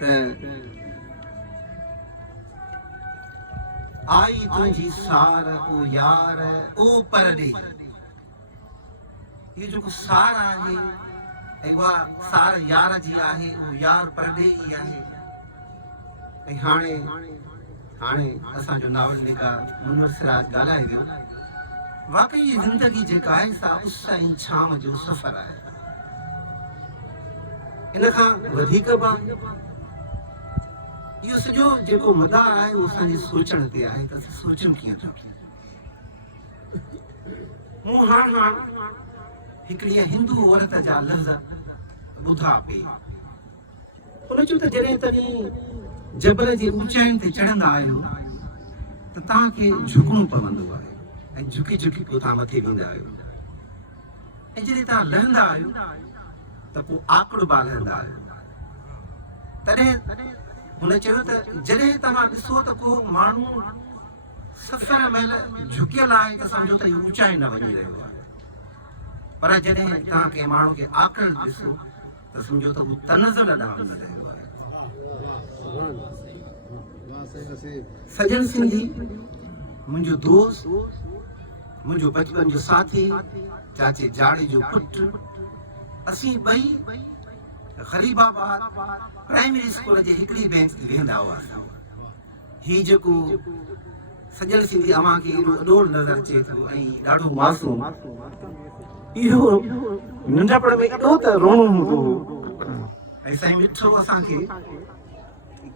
त आई तुंहिंजी सार ओ यार ओ परॾे, ये जेको सार आहे ऐं उहा सार यार जी आहे, उहो यार परॾे ई आहे। ऐं हाणे असांजो नावल निगार मुनवर सिराज ॻाल्हाए वियो। वाक़ई ज़िंदगी जेका आहे सा उस ऐं छांव जो सफ़र आहे। इन खां वधीक बि इहो सॼो जेको मदार आहे उहो असांजे सोचण ते आहे त असां सोचूं कीअं था। मूं हाणे हिकिड़ी हिंदू औरत जा लफ़्ज़ ॿुधा पे। हुन चयो त जॾहिं तॾहिं जबल जी ऊचाइनि ते चढ़ंदा आहियो त तव्हांखे झुकणो पवंदो आहे ऐं झुकी झुकी पोइ तव्हां मथे वेंदा आहियो। ऐं जॾहिं तव्हां लहंदा आहियो त पोइ आकड़ बालंदा आहियो। तॾहिं हुन चयो त जॾहिं तव्हां ॾिसो त को माण्हू सफ़र महिल झुकियल आहे त सम्झो त इहो ऊचाई न वञी रहियो आहे। पर जॾहिं तव्हां कंहिं माण्हू खे आकड़ ॾिसो त सम्झो त उहो तनज़ुल ॾांहुं वञी रहियो आहे। सजन सिंधी मुंहिंजो दोस्त, मुंहिंजो बचपन जो साथी, चाचे जाड़े जो पुटु, असीं ॿई ग़रीबाबाद प्राइमरी स्कूल जे हिकिड़ी बेंच ते वेंदा हुआसीं। हीउ जेको सजन सिंधी अव्हां खे एॾो अॾोल नज़र अचे थो ऐं ॾाढो मासूम, इहो नंढपण में एॾो त रोणो हूंदो हो। ऐं साईं मिठो असांखे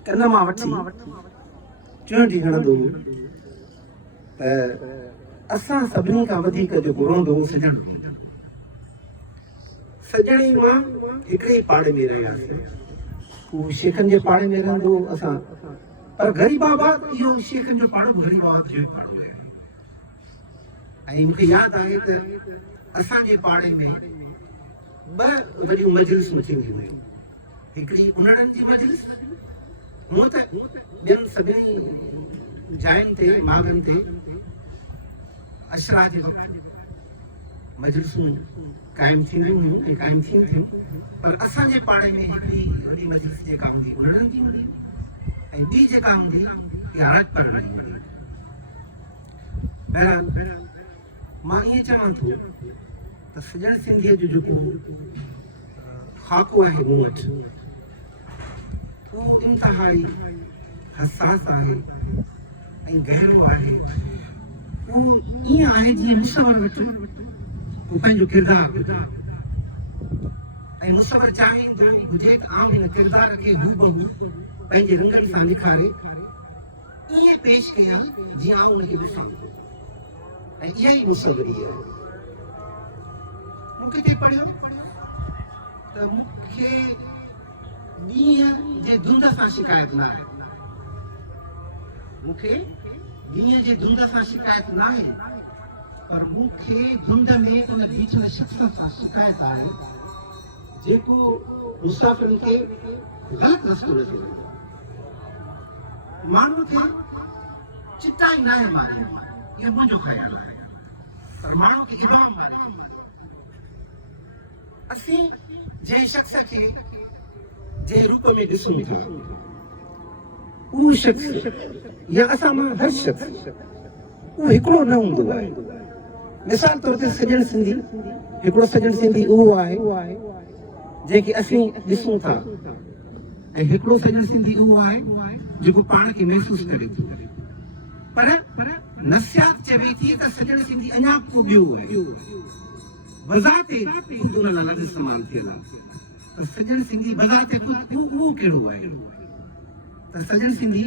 कन मां वठी चुंडी हणंदो हो त असां सभिनी खां वधीक जेको रोंदो हो सजण। सजणी मां हिकिड़े ई पाड़े में रहियासीं। उहो शेखनि जे पाड़े में रहंदो हो, असां पर ग़रीबाबाद इहो शेखनि जो पाड़ो ग़रीबाबाद जो पाड़ो आहे। ऐं मूंखे यादि आहे त असांजे पाड़े में ॿ वॾियूं मजलिसूं थींदियूं हुयूं। हिकिड़ी उन्हड़नि जी मजलिस, हूअं त ॿियनि सभिनी जायुनि ते मागनि ते अशरा जे वक़्तु मजलिसूं क़ाइमु थींदियूं हुयूं ऐं क़ाइमु थियूं थियूं। पर असांजे पाड़े में हिकिड़ी वॾी मजलिस जेका हूंदी उन्हड़नि जी हूंदी ऐं ॿी जेका हूंदी इहा राजपर जी हूंदी। बहरहाल मां ईअं चवां थो त सजण सिंधीअ जो जेको ख़ाको आहे मूं वटि उहो इंतिहाई हसास आहे ऐं गहरो आहे। उहो ईअं आहे जीअं मुसवर वटि उहो पंहिंजो किरदारु ऐं मुसवर चाहींदो हुजे त आउं हिन किरदार खे हूबहू पंहिंजे रंगनि सां निखारे ईअं पेश कयां जीअं आउं हुनखे ॾिसां। ऐं इहा ई मुसवरी आहे। मूं किथे पढ़ियो त मूंखे ॾींहं जे धुंध सां शिकायत न आहे। मूंखे ॾींहं जे धुंध सां शिकायत न आहे, पर मूंखे धुंध में उन बीठल शख़्स सां शिकायत आहे जेको मुसाफ़िरनि खे ग़लति रस्तो नथो ॾिए। माण्हू खे चिटाई न आहे मारे, इहो मुंहिंजो ख़्यालु आहे, पर माण्हू खे इमाम मारे थो। असीं जंहिं शख़्स खे जंहिं रूप में ॾिसूं था उहो शख़्स या असां मां हर शख़्स उहो हिकिड़ो न हूंदो आहे। मिसाल तौर ते सजण सिंधी, हिकिड़ो सजण सिंधी उहो आहे जंहिंखे असीं ॾिसूं था, ऐं हिकिड़ो सजण सिंधी उहो आहे जेको पाण खे महसूसु करे थो। पर नसियात चवे थी त सजण सिंधी अञा को ॿियो आहे। बज़ाते ख़ुदि उन लाइ लफ़्ज़ इस्तेमालु थियल आहे त सजण सिंधी बज़ाते ख़ुदि उहो कहिड़ो आहे। त सजण सिंधी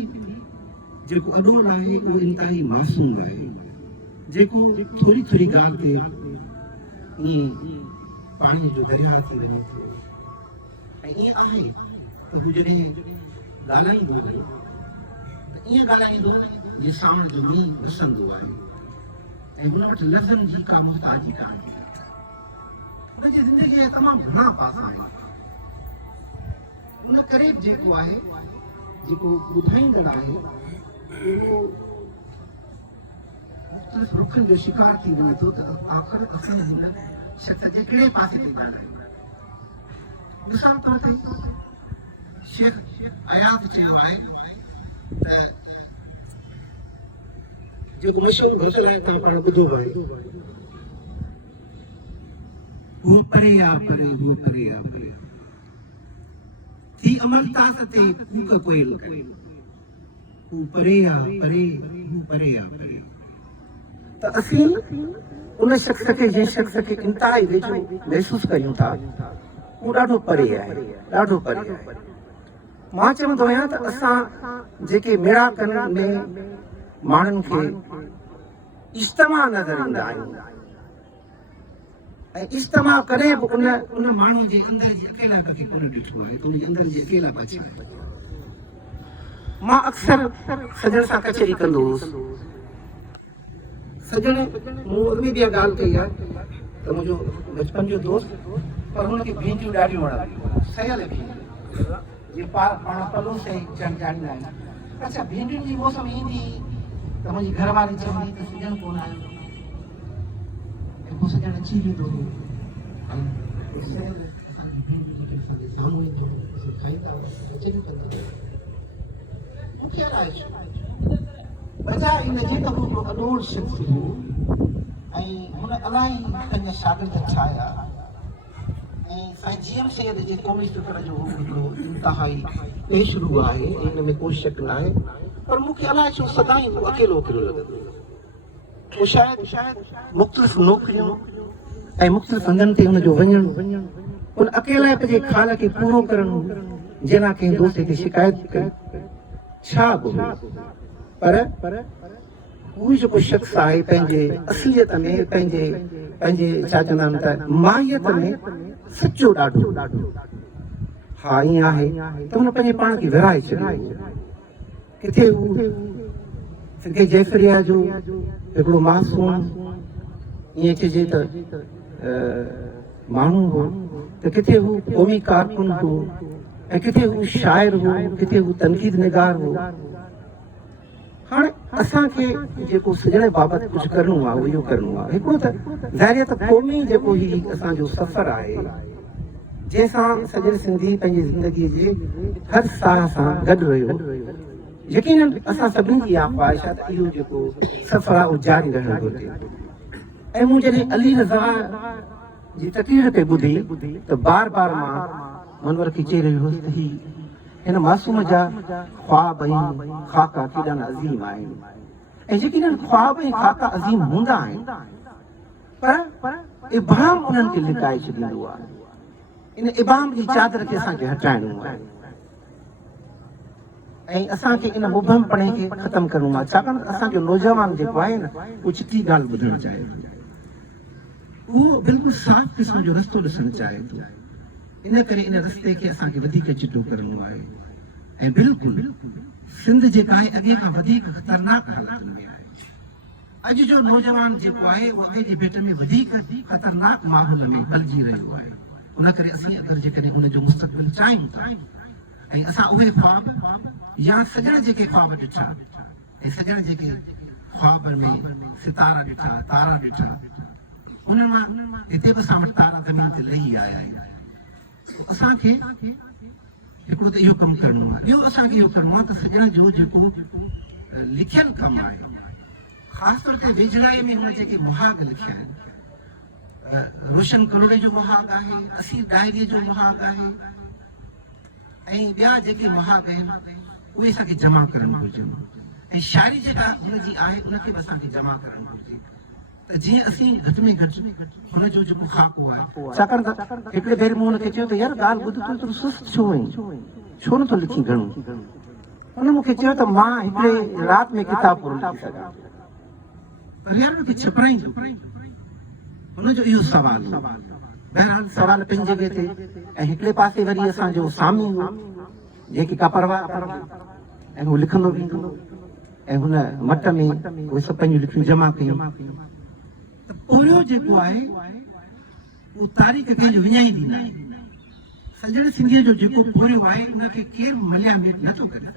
जेको अॾोल आहे उहो इंतिहाई मासूम आहे, जेको थोरी थोरी ॻाल्हि ते ईअं पाणीअ जो दरिया थी वञे थो। ऐं ईअं आहे त हू जॾहिं ॻाल्हाईंदो त ईअं ॻाल्हाईंदो जीअं सावण जो मींहुं ॾिसंदो आहे ऐं हुन वटि लफ़्ज़नि जी का मुहताजी कान्हे। हुनजी ज़िंदगीअ जा तमामु घणा पासा आहिनि। उन करे जेको आहे, जेको ॿुधाईंदड़ आहे, उहो मुख़्तलिफ़ रुखनि जो शिकार थी वञे थो त आख़िर असां हिन शख़्स जे कहिड़े पासे ते ॻाल्हायूं। मिसाल तौर ते शेख अयाज़ चयो आहे त जेको मशहूरु गज़ल आहे तव्हां पाण ॿुधो आहे, हूअ परे आ परे, हूअ परे आ परे, थी अमरतास ते कूक कोयल करे, हू परे आ परे, हू परे आ परे। त असीं उन शख़्स खे जंहिं शख़्स खे इंतिहाई वेझो महसूसु कयूं था उहो ॾाढो परे आहे, ॾाढो परे आहे। मां चवंदो आहियां त असां जेके मेड़ाकनि में माण्हुनि खे इज्तिमा नज़र ईंदा आहियूं ऐं इज्तिमा करे बि उन माण्हू जे अंदर जी अकेलापन खे कोन ॾिठो आहे, उन जे अंदर जी अकेलापन छा आहे। मां अक्सर सजण सां कचहरी कंदो हुउसि। सजण मूं अॻु में बि इहा ॻाल्हि कई आहे त मुंहिंजो बचपन जो दोस्त, पर हुनखे भींडियूं ॾाढियूं वणंदियूं, सयल भींडियूं जीअं पाण पलो से चाढ़ींदा आहियूं। अच्छा, भींडियुनि जी मौसम ईंदी त मुंहिंजी घरवारी चवंदी त सजण कोन आयो, पोइ सजण अची वेंदो हुओ, असांजी भींडियूं जेके असांजे साम्हूं ईंदियूं असां खाईंदा हुआसीं, कचहरियूं कंदा हुआसीं। मूंखे अलाए छो वजह इन जी त हू अॾोड़ शख़्स हुओ ऐं हुन इलाही पंहिंजा शागिर्द ठाहिया ऐं साईं जीएम सैयद जे क़ौमी फ़िक्र जो हिकिड़ो इंतिहाई पेशरू आहे, इन में कोई शक न आहे, पर मूंखे अलाए छो सदाईं हू अकेलो अकेलो लॻंदो। पोइ शायदि मुख़्तलिफ़ नौकरियूं ऐं मुख़्तलिफ़ हंधनि ते हुनजो वञणु, उन अकेलाइप जे ख़्याल खे पूरो करणु, जेना कंहिं दोस्त खे शिकायत कई छा बि पर उहो जेको शख़्स आहे पंहिंजे असलियत में, पंहिंजे छा चवंदा आहिनि त माहियत में सचो ॾाढो, हा ईअं आहे त हुन पंहिंजे पाण खे विराए छॾियो। किथे हू सिंधे जयफरिया जो हिकिड़ो मासूम ईअं चइजे त माण्हू हो, त किथे हू क़ौमी कारकुन हो ऐं किथे हू शाइर हो, किथे हू तनक़ीद निगार हो। हाणे असांखे जेको सजण बाबति कुझु करिणो आहे उहो इहो करिणो आहे। हिकिड़ो त ज़ाहिर त क़ौमी जेको ही असांजो सफ़र आहे जंहिंसां सॼण सिंधी पंहिंजी ज़िंदगीअ जे हर साह सां गॾु रहियो, यकीनन असां सभिनी जी इहा ख़्वाहिश आहे त इहो जेको सफ़र आहे उहो जारी रहणु घुरिजे। ऐं मूं जॾहिं अली रज़ा जी तक़रीर खे ॿुधी त बार बार मां मनवर खे चई रहियो हुउसि त ही हिन मासूम जा ख़्वाब ऐं ख़ाका केॾा न अज़ीम आहिनि ऐं यकीनन ख़्वाब ऐं ख़ाका अज़ीम हूंदा आहिनि, पर इबाम उन्हनि खे लिकाए छॾींदो आहे। इन इबाम जी चादर खे असांखे हटाइणो आहे ऐं असांखे इन मुबहमपणे खे ख़तमु करिणो आहे। छाकाणि त असांजो नौजवान जेको आहे न उहो चिटी ॻाल्हि ॿुधणु चाहे थो, उहो बिल्कुलु साफ़ क़िस्म जो रस्तो ॾिसणु चाहे थो। इन करे इन रस्ते खे असांखे वधीक चिटो करिणो आहे ऐं बिल्कुलु सिंध जेका आहे अॻे खां वधीक ख़तरनाक हालतुनि में आहे। अॼु जो नौजवान जेको आहे उहो अॻे जे भेट में वधीक ख़तरनाक माहौल में पलिजी रहियो आहे। उन करे असीं अगरि जेकॾहिं उनजो मुस्तक़बिल चाहियूं था ऐं असां उहे ख्वाब या सजण जेके ख्वाब ॾिठा ऐं सजण जेके ख्वाबनि में सितारा ॾिठा, तारा ॾिठा, उन्हनि मां हिते बि असां वटि तारा ज़मीन ते लही आया आहिनि। असांखे हिकिड़ो त इहो कमु करिणो आहे। ॿियो असांखे इहो करिणो आहे त सजण जो जेको लिखियलु कमु आहे, ख़ासि तौर ते वेझड़ाईअ में हुन जेके मुहाग लिखिया आहिनि, रोशन कलोड़े जो मुहाग आहे, असीर डायरीअ जो मुहाग आहे ऐं ॿिया जेके मुहाग आहिनि उहे असांखे जमा करणु घुरिजनि ऐं शाइरी जेका हुनजी आहे उनखे बि असांखे जमा करणु घुरिजे त जीअं असीं घटि में घटि हुनजो जेको ख़ाको आहे। छाकाणि त हिकिड़े भेरे मूं हुनखे चयो त यार ॻाल्हि ॿुध तूं सुस्त छो आहीं, छो नथो लिखी घणो? हुन मूंखे चयो त मां हिकिड़े राति में किताब कोन लिखी सघां, पर यार मूंखे छिपराईंदो। हुनजो इहो सुवाल हो। बहरहाल सवाल पंहिंजी जॻह ते ऐं हिकिड़े पासे वरी असांजो सामी हो जेकी का परवाह ऐं हू लिखंदो वेंदो ऐं हुन मट में उहे सभु पंहिंजूं लिखियूं जमा कयूं। त पोयों जेको आहे उहो तारीख़ कंहिंजो विञाईंदी न आहे। सजण सिंधीअ जो जेको पोरियो आहे उनखे केरु मलिया मेट नथो करे,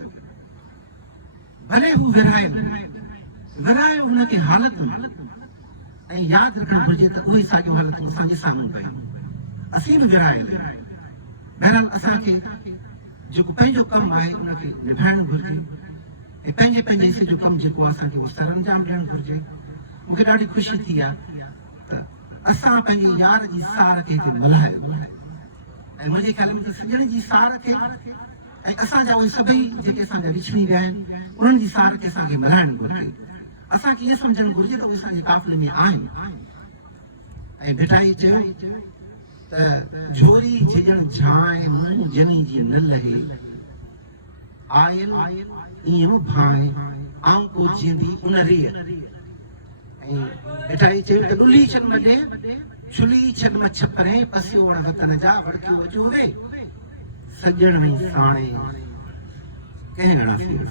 भले हू विराए उनखे हालत ऐं यादि रखणु घुरिजे त उहे साॻियूं हालतूं असांजे साम्हूं पयूं, असीं बि विराए। बहरहाल असांखे जेको पंहिंजो कमु आहे उनखे निभाइणु घुरिजे ऐं पंहिंजे पंहिंजे हिसे जो कमु जेको आहे असांखे उहो सरअंजाम ॾियणु घुरिजे। मूंखे ॾाढी ख़ुशी थी आहे त असां पंहिंजे यार जी सार खे हिते मल्हायो ऐं मुंहिंजे ख़्याल में सॼण जी सार खे ऐं असांजा उहे सभई जेके असांजा विछड़ी विया आहिनि उन्हनि जी सार खे असांखे मल्हाइणु घुरिजे। असांखे इहो सम्झणु घुरिजे त उहे असांजे काफ़िले में आहिनि। ऐं भिटाई चयो त झोरी झिजण झांइ मुंहुं जनी जी न लहे आयल ईअं भाए आऊं को जींदी उन रे। ऐं भिटाई चयो त ॾुली छन मॾे छुली छन म छपरे पसियो वण वतन जा वड़कियो वजो वे सॼण में साणे कंहिं अणा फिर